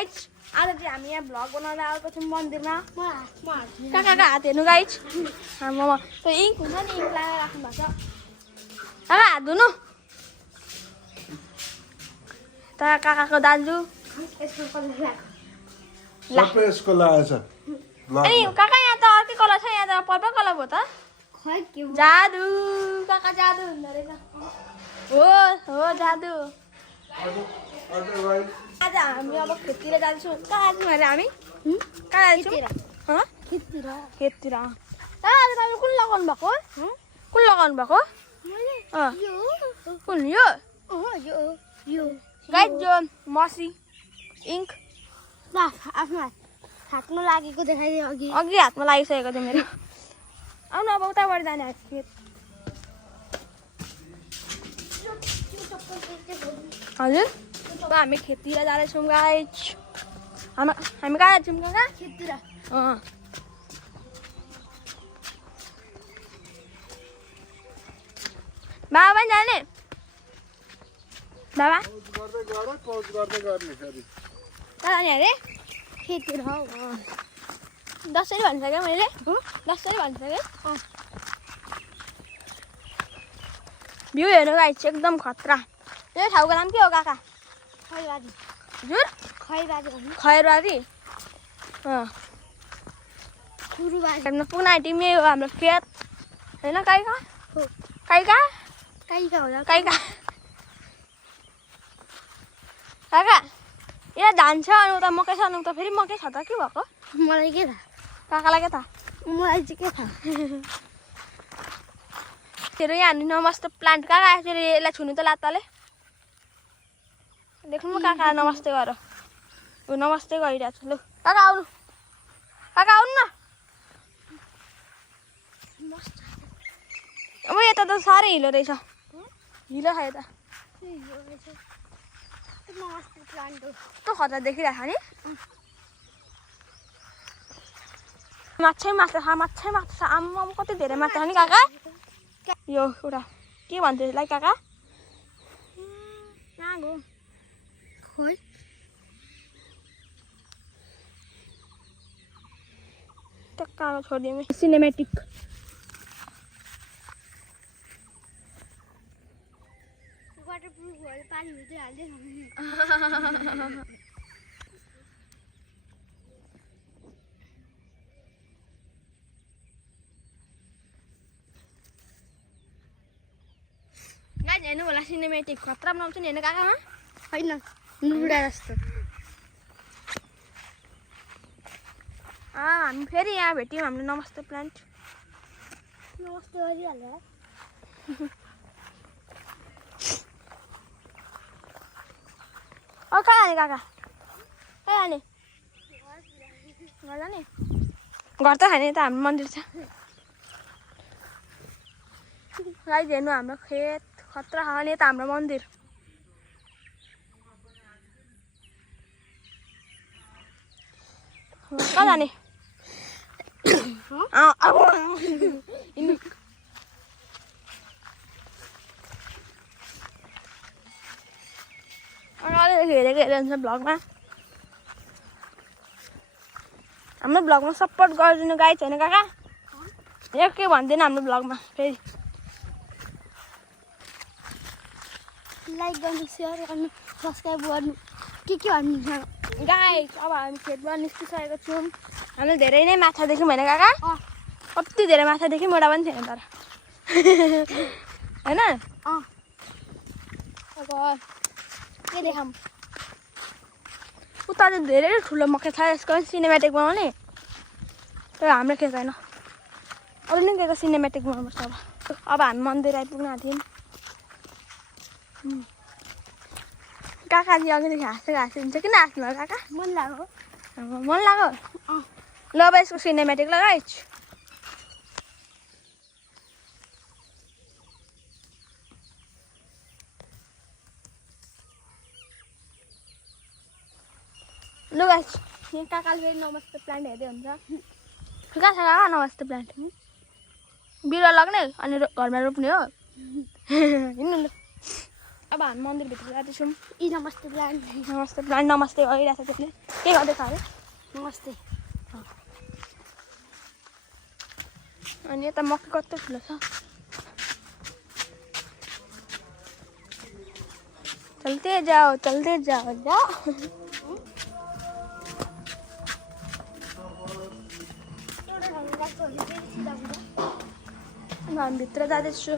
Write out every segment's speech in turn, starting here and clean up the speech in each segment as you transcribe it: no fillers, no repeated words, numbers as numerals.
Guys आज चाहिँ हामी यहाँ भ्लग बनाएर आएको छौँ मन्दिरमा काकाको हात हेर्नु गाइज ममा त्यो इङ्क हुन्छ नि इङ्क लगाएर राख्नु भएको छ काका हात धुनु त काकाको दाजु सबै यसको लागेछ अनि काका यहाँ त अर्कै कलर छ यहाँ त पर्पल कलर भयो त जादु काका जादु हुँदो रहेछ हो जादु आज हामी अब खेततिर जान्छौँ कहाँ जान्छौँ अरे हामी कहाँ जान्छौँ खेततिर आज तपाईँ कुन लगाउनु भएको कुन लगाउनु भएको कुन यो गाइज जो मसी इङ्क आफ्नो हातमा लागेको देखाइदियो अघि हातमा लागिसकेको थियो मेरो आउनु अब उताबाट जाने खेत हजुर अब हामी खेततिर जाँदैछौँ गाइज हामी कहाँ जान्छौँ कहाँ खेततिर बाबा पनि जाने बाबा पौज गर्दै गर्ने फेरि कहाँ जाने अरे खेततिर 10 भनिसकेँ मैले 10 भनिसकेँ भ्यू हेर्नु गाइज एकदम खतरा यो ठाउँको नाम के हो काका खैबारी हजुर खैरबारी सुरुबारी हाम्रो पुग्ने टिमै हो हाम्रो खेत होइन काइका काइका होला काइका काका यहाँ धान छ अनि उता मकै छ अनि उता फेरि मकै छ त के भएको मलाई के थाहा काकालाई के थाहा मलाई चाहिँ के थाहा फेरि यहाँ हामी नमस्ते प्लान्ट काका फेरि यसलाई छुनु त लात्ताले देख्नु म काका नमस्ते गर ऊ नमस्ते गरिरहेको छु लु काका आउनु न अब यता त साह्रै हिलो रहेछ हिलो छ यता नमस्ते प्लान्ट हो कस्तो खतरा देखिरहेको छ नि माछै माछा छ आम्मा कति धेरै माछा छ नि काका यो एउटा के भन्थ्यो यसलाई काका नागो खोइ टक्कामा छोडिदिएँ सिनेमेटिक वाटरप्रुफ भएर पानी भित्र हाल्दै गाइज हेर्नु होला सिनेमेटिक खतरा बनाउँछ नि हेर्नु काकामा होइन नुडा जस्तो हामी फेरि यहाँ भेट्यौँ हाम्रो नमस्ते प्लान्ट नमस्ते गरिहाल्यो कहाँ जाने काका कहाँ जाने घर जाने घर त खाने त हाम्रो मन्दिर छ गाइज हेर्नु हाम्रो खेत खतरा खाने त हाम्रो मन्दिर कहाँ जाने हेरेको हेरेको भ्लगमा हाम्रो भ्लगमा सपोर्ट गरिदिनु गाइज होइन काका एक के भन्दैन हाम्रो भ्लगमा फेरि लाइक गर्नु सेयर गर्नु सब्सक्राइब गर्नु के भन्नु गाइज अब हामी खेतबाट निस्किसकेको छौँ हामीले धेरै नै माछा देख्यौँ होइन काका कति धेरै माछा देख्यौँ एउटा पनि थिएन तर होइन अब के देखाऊँ उता चाहिँ धेरै ठुलो मकै छ यसको सिनेमेटिक बनाउने तर हाम्रो के छैन अरू नै के सिनेमेटिक बनाउनुपर्छ अब हामी मन्दिर आइपुग्न आँट्यौँ काकाजी अघिदेखि हाँसेको हुन्छ किन हाँस्नु भयो काका मन लाग्यो मन लाग्यो ल अब यसको सिनेमेटिक लगाइछ लु गाइस यहाँ काकाले फेरि नमस्ते प्लान्ट हेर्दै हुन्छ कहाँ छ काका नमस्ते प्लान्ट बिरुवा लाग्ने अनि घरमा रोप्ने हो हिँड्नु अब हामी मन्दिरभित्र जाँदैछौँ। यी नमस्ते प्लान नमस्ते प्लान नमस्ते गरिरहेछ त्यसले के गर्दैछ अरे नमस्ते अनि यता मकै कस्तो ठुलो छ चलते जाओ जाओ हामी भित्र जाँदैछु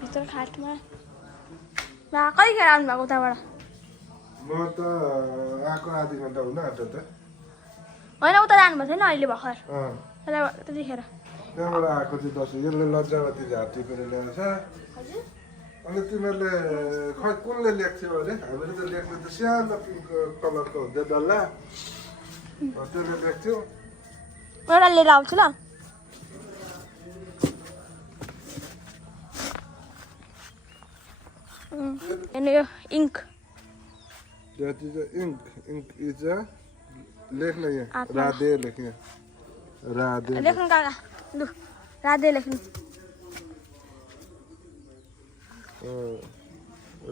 भित्र खाटमा कतिखेर आउनुभएको उताबाट म त आएको आधी घन्टा हुन आँट्यो त होइन उता जानुभएको छैन अहिले भर्खर त्यतिखेर त्यहाँबाट आएको चाहिँ दसैँ यसले लज्जावती झार टिपेर ल्याएछ अनि तिमीहरूले खै कुनले लेख्थ्यो अरे हामीले त लेख्ने त सानो पिङ्क कलरको हुन्थ्यो डल्ला त्यसले लेख्थ्यो एउटा लिएर आउँछु ल हेर्नु यो ink That is a ink. Ink is a लेख्न यहाँ राधे लेख्ने राधे लेख्नु काका लु राधे लेख्नु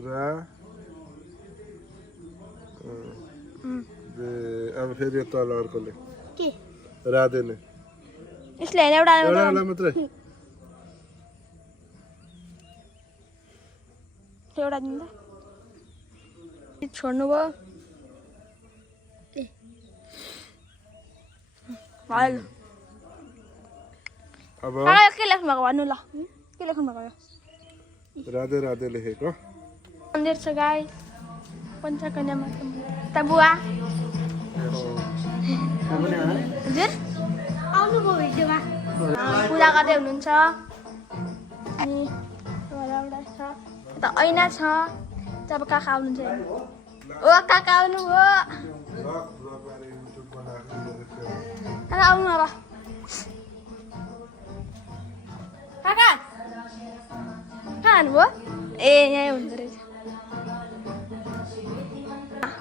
रा अब फेरि तल अर्कोले के राधेले यसले होइन एउटा एउटा मात्रै एउटा दिँदा छोड्नु भयो भयो अब के लेख्नु भएको भन्नु ल के लेख्नु भएको यो राधे राधे लेखेको मन्दिर छ गाई पञ्चकन्या माता त बुवा हजुर आउनुभयो भिडियोमा पूजा गर्दै हुनुहुन्छ अनि एउटा छ यता ऐना छ जब काका आउनुहुन्छ ओ काका आउनु हो काका आउनु अब काका कहाँ हाल्नुभयो ए यहीँ हुँदो रहेछ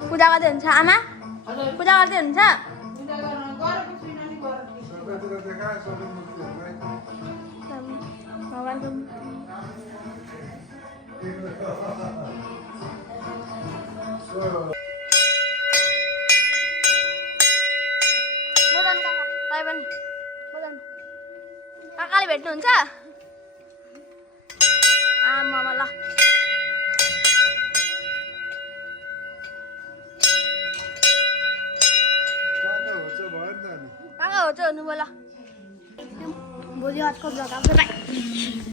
पूजा गर्दै हुन्छ आमा पूजा गर्दै हुन्छ भगवान्को बोजन काका तपाईँ पनि बोजन काकाले भेट्नुहुन्छ आमामा ल काका हो चाहिँ हुनुभयो ल भोलि अर्को ब्लग आउँछ